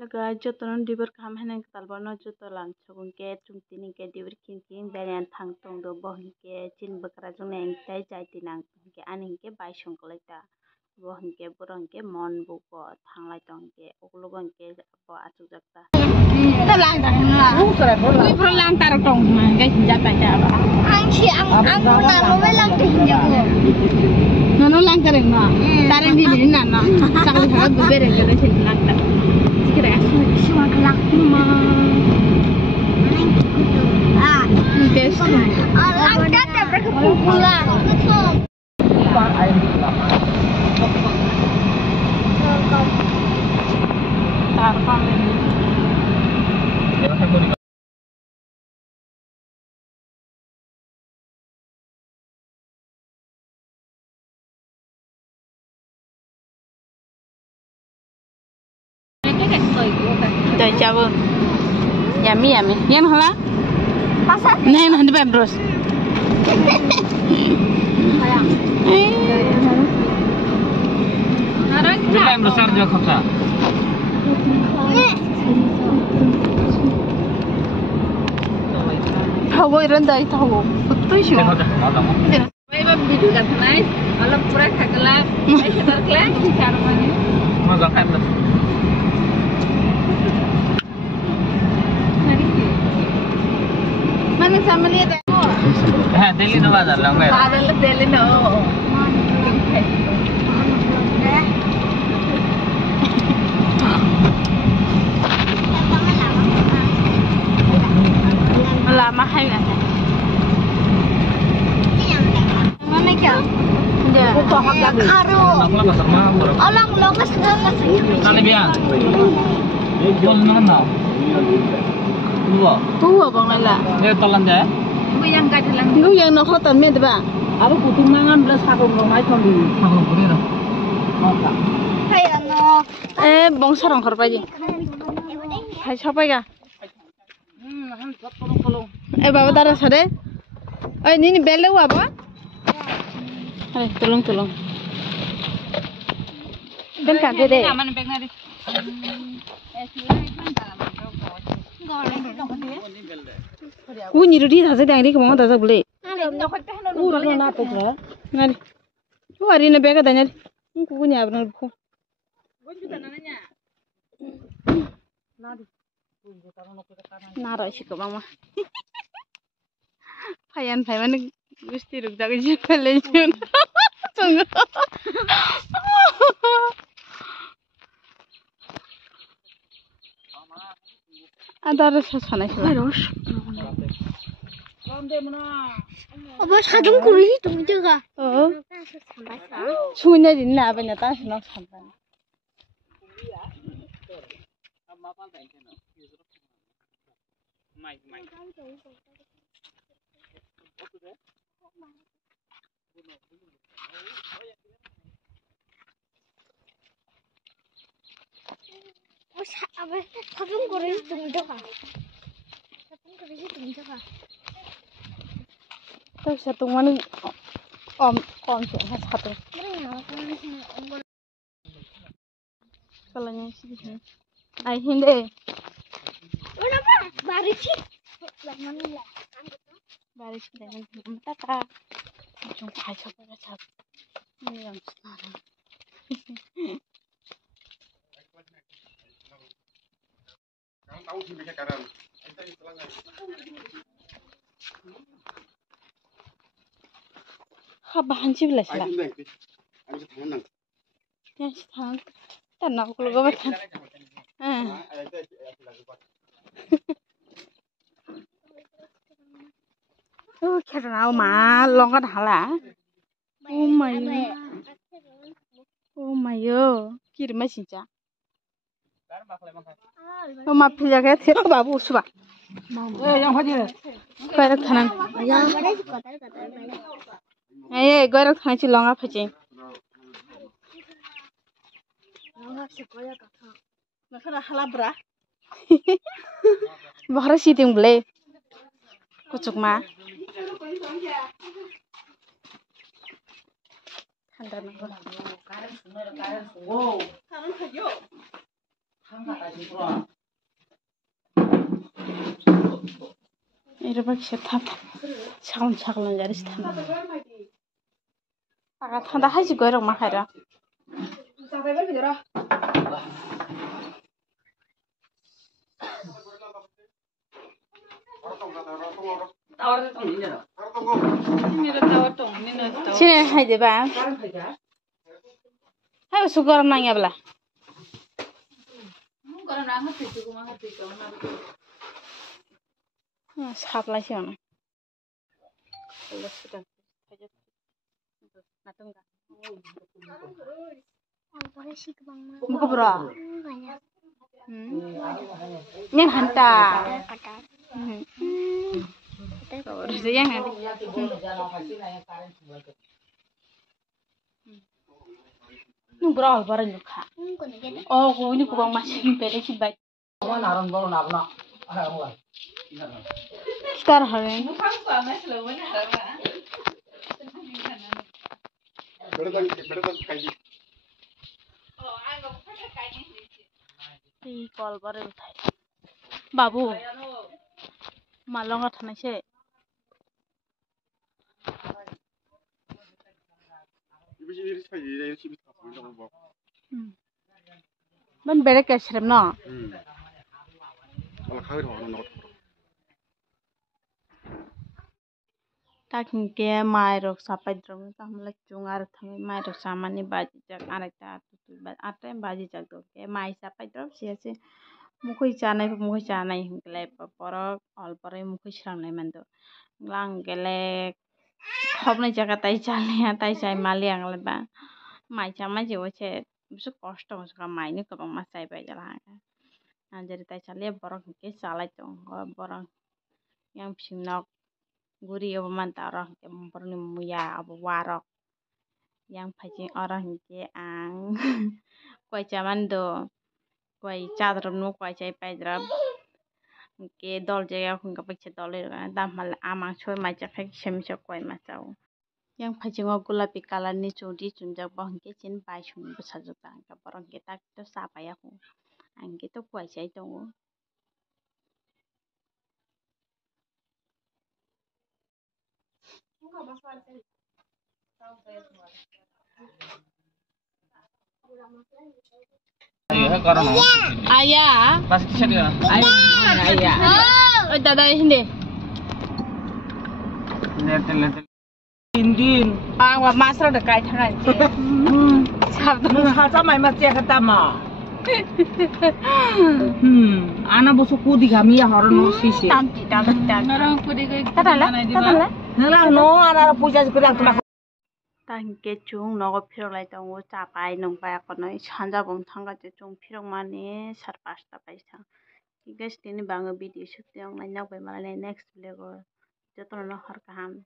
Lega jotonon dibur kam hanan talbono jotolan chogunke chungtini ke dibur king berian thang tong do bohingke chin bakra jung neng tai jai tinang ke aningke bai songkolaita bohingke borongke mon buko thanglai tongke oglogongke bo achukjakta lang tar tong ma ga jata ja ba ang na mo lang tin ja no lang tar ma tarang di ni na na sakali ha bu bere ga sin lang tar kira semua kelak ma best lang tar berkepula Dai chavo. Yummy. Yan hala? pasal Nah, nanti bros. Kita yang besar juga kapsa. Tahu iran dai tahu. Betul sih. Bapak video kan nice, kalau pura kagelap, sekitar kelas cara mana? Masa kan? Mana sama lihat? Delhi no bazar lang gaya. Ada Delhi no. Lama hai kan? Mana kya? Dia. Karo. Nakla ka sama bro. Orang lokas lokas. Kali biya. Bol na. Dua. Tua bang lala. Dia tolan ja. Ibu yang gak dalam. Lu yang nak hotan med ba? Aba kutung mangan belas sakong romai tondi. Sakong puri na. Oka. Kayak no. Bong sarong khar paji. Hai sapai ga? Han tolong. Baba dara sare. Ni bele wa ba? Hai tolong. Ben ka de. Mana beg nari. Ni rudi thase dang ri kemo da bule. Ura na to gra. Nari. Wari na bega da nari. Ku nya abna ku. Naro sih kok mama. Payan mana gusti ruk jaga sih pelejun. Tunggu. Ada rasa sana sih. Terus. Apa sadung kuri itu juga. Oh. Sunya di na apa nyata sih nak sampai. Apa sadung kuri itu juga. Terus satu mana om sih satu. Kalau yang sih. Ay hindi. Kenapa? Baris sih. Baris dengan mata. Macam kaca pada ini yang sekarang. Kamu tahu sih sekarang. Kabahan sih belas lah. Ya setang. Tanah aku lupa betul. Karena mah longgar hala. Oh my yo. Kirim aja cinta. Ma pilih kayak tiap babu suka. Yang hadir. Gorak kanan. Gorak kanan sih longa pecing. Masalah halabra. Bahara siting boleh. Kucuk mah. Handa nak. 이러면 탑 차근차근 자리스 탑 아가 탄다 하지 거랑 마카라 sini hai de ba hai su garam nang abla saplai sih ona buka bro nyen hanta terus yang nanti nu bro barang nukha oh ini kubang masih beda sih baik Star hari. Call baru utai. Babu, malam nggak tanah sih. Man beda kesrem no. Takingke mairok sapai drum tamlek jungar thangi mairok samani baji jak arekta atem baji jak doke mai sapai drum siase mukhoi chanai hingkle porok alpore mukhoi srangnai mando lang gele khobnai jaga tai chalniya tai chai mali angleba mai chamai je oche bisu kosto hoska mai ni kabang ma chai bai jala anjeri tai chalia borok hingke chalai tong borok yang phimnok guri obaman ta ke borni muya abo warok yang phajing ora hingke ang koi chamando koi chadrom no koi chai paidram hingke dol jaya hingke paisa dol damal amang choi mai chakai semisa koi ma chao yang phajing gulapi color ni chudi chunjak bo hingke chin bai sung bwsajak ta hingke borok hingke tak to sapaya hu hingke to koi chai tongo Ayah. Pas kisah dia. Ayah. Oh, dada sini. Letel. Indin. Wa masra de kai thangai. Nung haja mai ma che kata ma. Ana bosu kudi gami ya horono sisi. Tampi. Narang kudi kai. Tadala. Nala no ana puja sekudang tu. Tangke chung nogo phirok lai tongo chapai nongpai akonoi sanja bong thanga je chung phirok mani sar pasta paisa guys tini bango video shoot yang nai nak bai malai next video jotono no har kaham